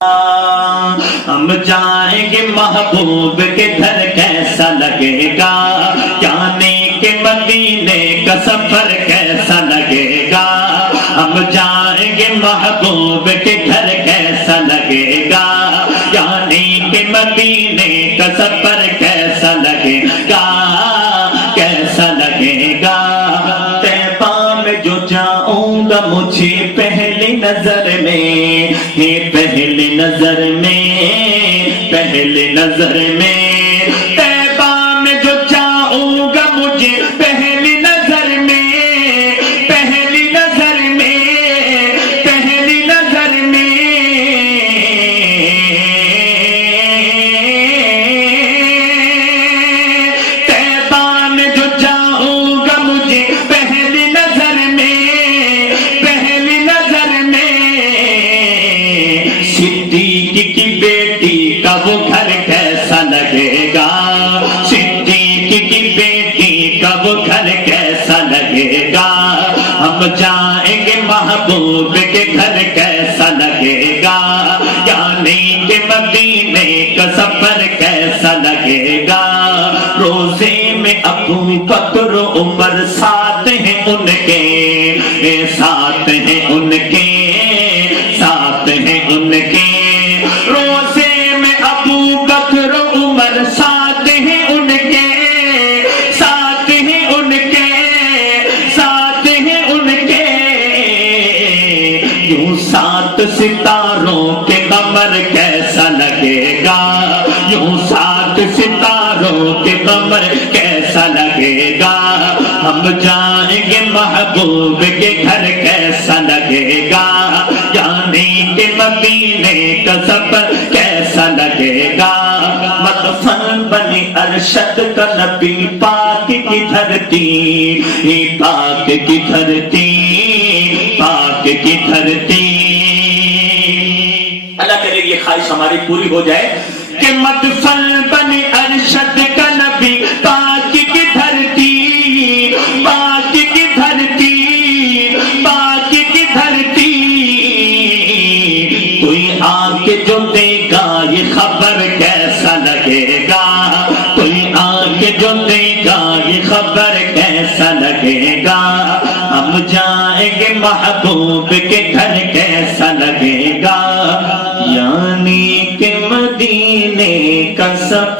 ہم جائیں گے محبوب کے گھر کیسا لگے گا، جانے کے مدینے کا سفر کیسا لگے گا، ہم جائیں گے محبوب کے گھر کیسا لگے گا، جانے کے مدینے کا سفر کیسا لگے گا، کیسا لگے گا۔ طیبہ میں جو جاؤں گا مجھے پہلی نظر میں، پہلی نظر میں، پہلی نظر میں، طیبہ میں جو جاؤں گا مجھے پہلی نظر میں، پہلی نظر میں، پہلی نظر میں، طیبہ میں جو جاؤں گا مجھے پہلی نظر میں، پہلی نظر میں، صدیق کی بیٹی کا وہ گھر کیسا لگے گا، صدیق کی بیٹی کا وہ گھر کیسا لگے گا، ہم جائیں گے محبوب کے گھر کیسا لگے گا، جانے کے مدینے کا سفر کیسا لگے گا۔ روزے میں ابو بکر و عمر ساتھ ہیں ان کے، ساتھ ہیں ان کے، ساتھ ہیں ان کے، روزے میں ابو بکر و عمر ساتھ ہیں ان کے، ساتھ ہیں ان کے، ساتھ ہیں ان کے، یوں سات ستاروں کے قمر کیسا لگے گا، یوں سات ستاروں کے قمر کیسا لگے گا، ہم جائیں گے محبوب کے گھر کیسا لگے گا، جانے کے مدینے کا سفر کیسا لگے گا۔ مدفن بنی ارشد کا نبی پاک کی دھرتی، پاک کی دھرتی، پاک کی دھرتی، اللہ کرے یہ خواہش ہماری پوری ہو جائے کہ مدفن بنی ارشد کا نبی پاک کی دھرتی، پاک کی دھرتی، پاک کی دھرتی، کوئی آ کے جو دے گا یہ خبر کیسا لگے گا، کوئی آ کے جو دے گا یہ خبر کیسا لگے گا، ہم جائیں گے محبوب کے گھر کیسا لگے گا، یعنی کہ مدینے کا سفر